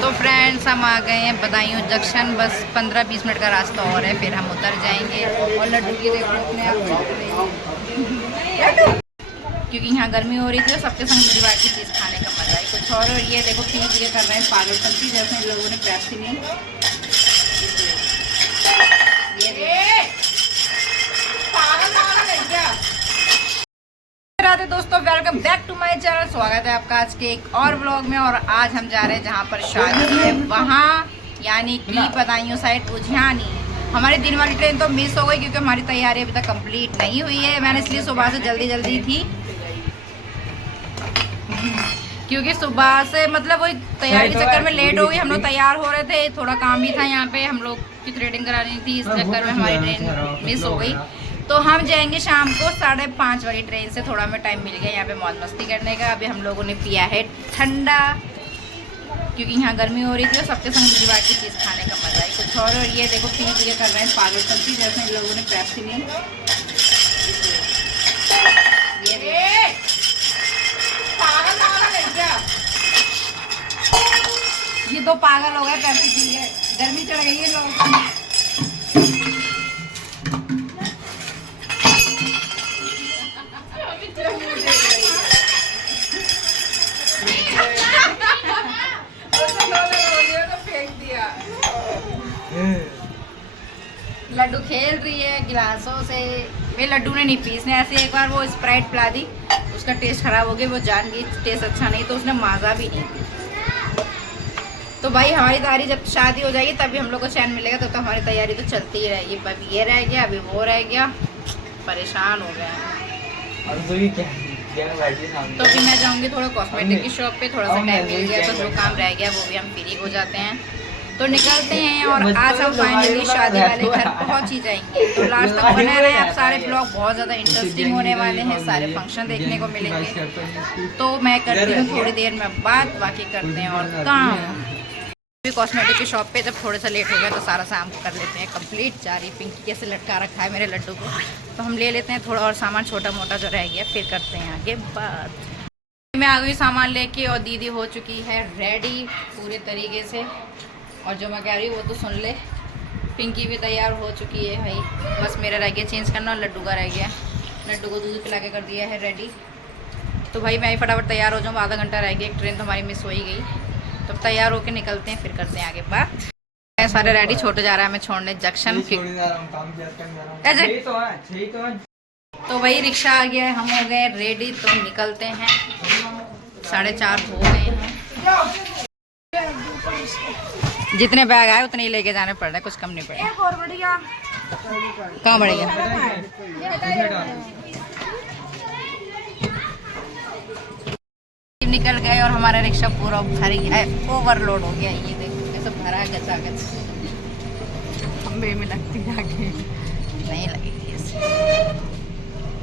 तो फ्रेंड्स हम आ गए हैं बदायूं जंक्शन, बस 15-20 मिनट का रास्ता और है, फिर हम उतर जाएंगे। और लड्डू की देखो अपने आप क्योंकि यहाँ गर्मी हो रही थी तो सबके संग मिल बाटी चीज़ खाने का मजा है कुछ और। ये देखो पी के कर रहे हैं पागलपंती, जैसे इन लोगों ने पैप्सी नहीं। राधे दोस्तों, welcome back to my channel. स्वागत है आपका आज के एक और व्लॉग में। और आज हम जा रहे हैं जहाँ पर शादी है वहाँ, यानी कि बदायूं साइड उझियानी। हमारी दिन वाली ट्रेन तो मिस हो गई क्योंकि हमारी तैयारी अभी तक कंप्लीट नहीं हुई है। मैंने इसलिए सुबह से जल्दी थी, क्योंकि सुबह से मतलब वही तैयारी के चक्कर में लेट हो गई। हम लोग तैयार हो रहे थे, थोड़ा काम भी था यहाँ पे, हम लोग की थ्रेडिंग करानी थी, इस चक्कर में हमारी ट्रेन मिस हो गई। तो हम जाएंगे शाम को 5:30 वाली ट्रेन से। थोड़ा हमें टाइम मिल गया यहाँ पे मौज मस्ती करने का। अभी हम लोगों ने पिया है ठंडा, क्योंकि यहाँ गर्मी हो रही थी और सबके संग मिल बाटी चीज़ खाने का मजा है कुछ और। ये देखो पी के कर रहे हैं पागलपंती, जैसे इन लोगों ने पैप्सी नहीं। ये तो पागल हो गए पैप्सी पी के, गर्मी चढ़ गई है लोग। लड्डू खेल रही है गिलासों से। मेरे लड्डू ने नहीं पीसने ऐसे। एक बार वो स्प्राइट पिला दी, उसका टेस्ट खराब हो गया, वो जान गई टेस्ट अच्छा नहीं, तो उसने माजा भी नहीं पी। तो भाई हमारी तैयारी जब शादी हो जाएगी तभी हम लोग को चैन मिलेगा, तब तो हमारी तैयारी तो चलती ही रहेगी। अभी ये रह गया, अभी वो रह गया, परेशान हो गया। तो फिर मैं जाऊँगी थोड़ा कॉस्मेटिक की शॉप पे, थोड़ा सा टाइम मिल गया तो जो काम रह गया वो भी हम फ्री हो जाते हैं। तो निकलते हैं और आज हम फाइनली शादी वाले घर पहुंच ही जाएंगे। तो लास्ट तक बने रहे। आप सारे ब्लॉग बहुत ज़्यादा इंटरेस्टिंग होने वाले हैं, सारे फंक्शन देखने को मिलेंगे। तो मैं करती हूँ थोड़ी देर में बात, बाकी करते हैं और काम। अभी कॉस्मेटिक की शॉप पे जब थोड़ा सा लेट हो गया तो सारा सामान कर लेते हैं कंप्लीट। जा रही पिंकी कैसे लटका रखा है मेरे लड्डू को, तो हम ले लेते हैं थोड़ा और सामान छोटा मोटा जो रह गया, फिर करते हैं आगे बात। मैं आ गई सामान लेके और दीदी हो चुकी है रेडी पूरे तरीके से। और जो मैं कह रही हूँ वो तो सुन ले, पिंकी भी तैयार हो चुकी है भाई, बस मेरा रह गया चेंज करना और लड्डू का रह गया। लड्डू को दूध पिला के कर दिया है रेडी। तो भाई मैं फटाफट तैयार हो जाऊँ, आधा घंटा रह गया, एक ट्रेन तो हमारी मिस हो ही गई। तो तैयार होके निकलते हैं, फिर करते हैं आगे बात। सारे रेडी, छोटे जा रहा है हमें छोड़ने जंक्शन। तो वही रिक्शा आ गया है, हम हो गए रेडी, तो निकलते हैं। 4:30 हो गए हैं। जितने बैग आए उतने ही लेके जाने पड़ रहे हैं, कुछ कम नहीं पड़ रहा। कहाँ बढ़ेगा? निकल गए और हमारा रिक्शा पूरा भर गया, ओवरलोड हो गया। ये देखो कैसे भरा है गचागच। खंबे में लगती जाके नहीं लगेगी ऐसे।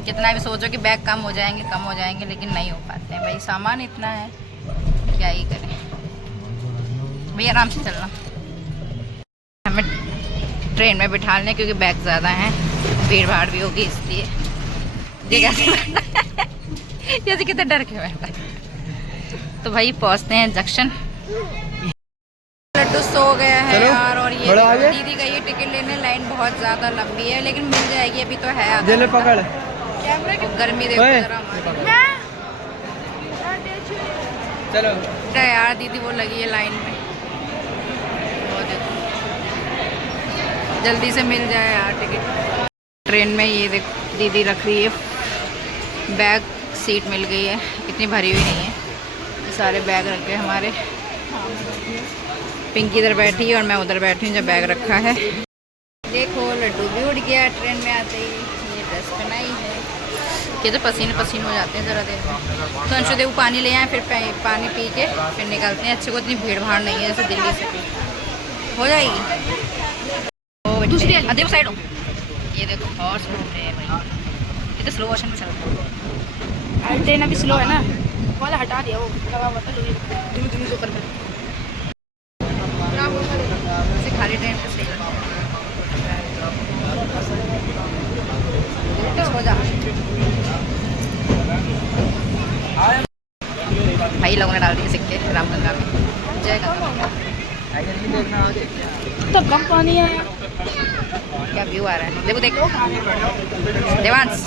कितना भी सोचो कि बैग कम हो जाएंगे लेकिन नहीं हो पाते हैं भाई, सामान इतना है, क्या ही करें। भैया आराम से चलना, हमें ट्रेन में बिठा लें क्योंकि बैग ज़्यादा हैं, भीड़ भाड़ भी होगी इसलिए। जैसे कितने डर के बैठा। तो भाई पहुंचते हैं जंक्शन। लड्डू सो गया है यार, और ये दीदी गई है टिकट लेने। लाइन बहुत ज़्यादा लंबी है लेकिन मिल जाएगी, अभी तो है आधा पकड़। गर्मी देखो जरा चलो यार, दीदी वो लगी है लाइन में, जल्दी से मिल जाए यार टिकट। ट्रेन में ये देखो दीदी रख रही है बैग, सीट मिल गई है, इतनी भरी हुई नहीं है, सारे बैग रख गए हमारे। पिंकी इधर बैठी है और मैं उधर बैठी हूँ जब बैग रखा है। देखो लड्डू भी उड़ गया ट्रेन में आते ही। ये ड्रेस पहनाई है कि तो पसीने हो जाते हैं ज़रा देर में। तो अंशुदेव पानी ले आए, फिर पानी पी के फिर निकलते हैं। अच्छे को इतनी भीड़ भाड़ नहीं है जैसे दिल्ली से हो जाएगी। दूसरी देखो साइड हो, ये देखो और स्लो है भाई, ये तो स्लो मोशन में चल रहा है। ट्रेन अभी स्लो है ना, वाला हटा दिया, वो लगा हुआ था धीमी जो कर खाली ट्रेन पे सही हो जा। भाई लोगों ने डाल दिए सिक्के रामगंगा में, जय गंगा। तो कम पानी है। क्या व्यू आ रहा है, देखो देखो देवांश।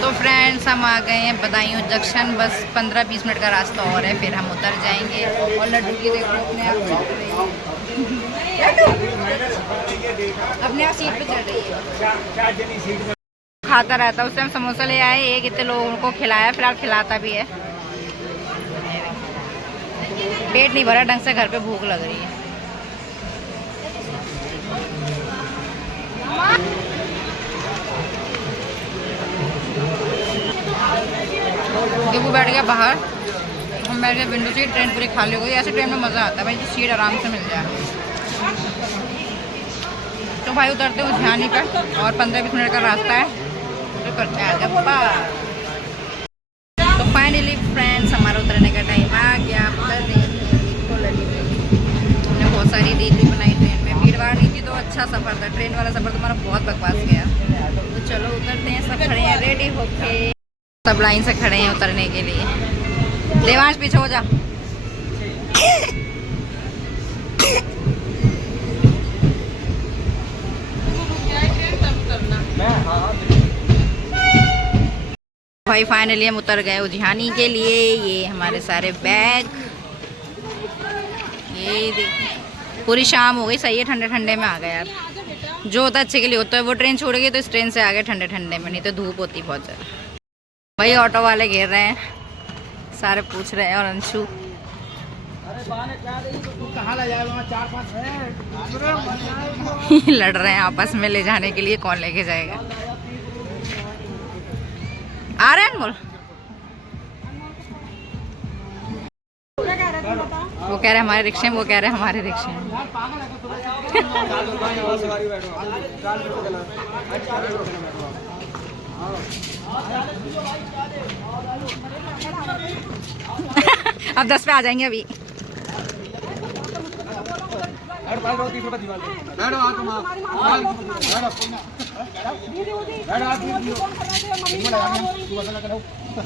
तो फ्रेंड्स हम आ गए हैं बदायूं जंक्शन, बस 15-20 मिनट का रास्ता और है, फिर हम उतर जाएंगे। और लड्डू की देखो अपने आप चढ़ रही है, अपने आप सीट पे चढ़ रही है। खाता रहता है, उस टाइम समोसा ले आए एक, इतने लोगों को खिलाया, फिलहाल खिलाता भी है। पेट नहीं भरा ढंग से, घर पे भूख लग रही है। वो बैठ गया बाहर, हम बैठ गए विंडो सीट। ट्रेन पूरी खाली हो गई। ऐसे ट्रेन में मज़ा आता है भाई, तो सीट आराम से मिल जाए। तो भाई उतरते हैं उद्यानी पर, और 15-20 मिनट का रास्ता है, तो करते हैं आगे बात। तो फाइनली फ्रेंड्स हमारा उतरने का टाइम आ गया। हमने बहुत सारी रील भी बनाई ट्रेन में, भीड़ भाड़ नहीं थी तो अच्छा सफ़र था। ट्रेन वाला सफ़र तुम्हारा बहुत बकवास गया। तो चलो उतरते हैं, सब खड़े हैं रेडी होके, सब लाइन से खड़े हैं उतरने के लिए। देवांश पीछे हो जा। भाई फाइनली हम उतर गए उद्यानी के लिए। ये हमारे सारे बैग, ये देखिए पूरी शाम हो गई। सही है, ठंडे ठंडे में आ गए यार। जो होता है अच्छे के लिए होता है। वो ट्रेन छूट गई तो इस ट्रेन से आ गए ठंडे ठंडे में, नहीं तो धूप होती बहुत ज़्यादा। भाई ऑटो वाले घेर रहे हैं, सारे पूछ रहे हैं। और अंशु लड़ रहे हैं आपस में ले जाने के लिए, कौन लेके जाएगा। आ रहे हैं अनमोल, वो कह रहे हमारे रिक्शे में, वो कह रहे हमारे रिक्शे में। अब 10 पे आ जाएंगे अभी।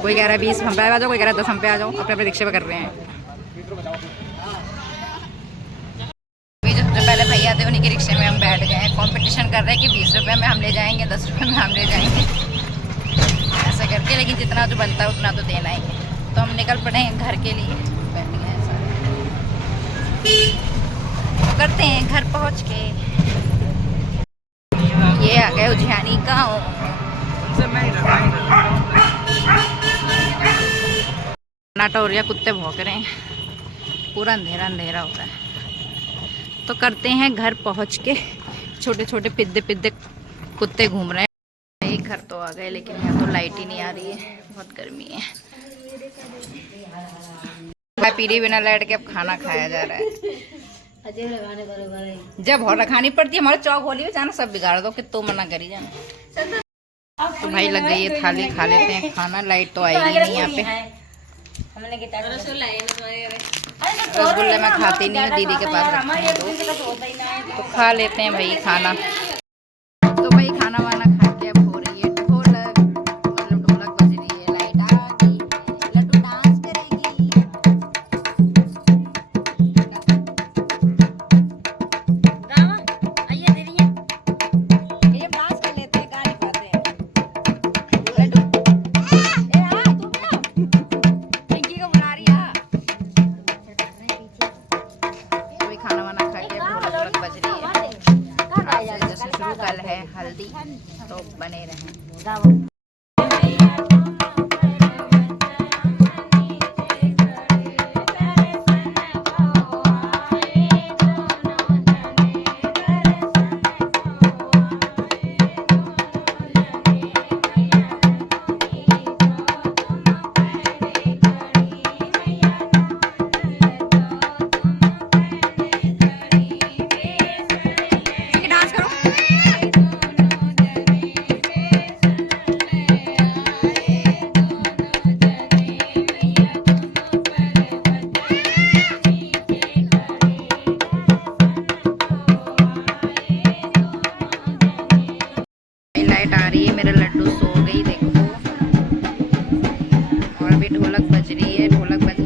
कोई कह रहा है 20 हम पे आ जाओ, कोई कह रहा है 10 हम पे आ जाओ। अपने अपने रिक्शे पे कर रहे हैं। जो पहले भैया थे उन्हीं के रिक्शे में हम बैठ गए हैं। कंपटीशन कर रहे हैं कि 20 रुपये में हम ले जाएंगे, 10 रुपये में हम ले जाएंगे, ऐसा करके। लेकिन जितना जो बनता है उतना तो देना ही है। तो हम निकल पड़े हैं घर के लिए, बैठ गए हैं सारे। करते हैं घर पहुंच के। ये आ गए उद्यानी गाँव। नाटा हो रहा, कुत्ते भौंक रहे हैं, पूरा अंधेरा अंधेरा हो रहा है। तो करते हैं घर पहुंच के। छोटे छोटे पिद्दे पिद्दे कुत्ते घूम रहे हैं। एक घर तो आ गए, लेकिन यहाँ तो लाइट ही नहीं आ रही है, बहुत गर्मी है। पीढ़ी बिना लाइट के अब खाना खाया जा रहा है। जब और खानी पड़ती है, हमारे चौक होली में जाना सब बिगाड़ दो कि तो मना करी जाना। तो भाई लग गई है थाली, खा लेते हैं खाना। लाइट तो आएगी नहीं यहाँ पे। रसगुल्ले मैं खाती नहीं हूँ, दीदी के पास रखती हूँ, तो खा लेते हैं भाई खाना। तो भाई खाना वाना खा के अब हो रही है ढोलक, मतलब ढोलक बज रही है, लाइट आ गई, लड्डू डांस करेगी। आइए दीदी, ये डांस कर लेते हैं, गाने गाते हैं। लड्डू ए आ तुम ना, पिंकी को बुला रही है। खाना वाना खा के ढोलक बज रही है। जैसे शुरू कल है हल्दी, तो बने रहें। लाइट आ रही है, मेरा लड्डू सो गई देखो। और अभी ढोलक बज रही है, ढोलक बज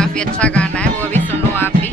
काफ़ी अच्छा गाना है, वो भी सुन लो आप भी।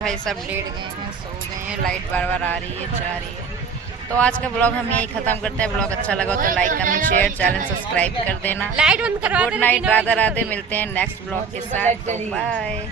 भाई सब लेट गए हैं, सो गए हैं, लाइट बार बार आ रही है जा रही है। तो आज का ब्लॉग हम यही खत्म करते हैं। ब्लॉग अच्छा लगा तो like comment share channel subscribe कर देना। गुड नाइट, राधे राधे, मिलते हैं नेक्स्ट ब्लॉग के साथ। बाय।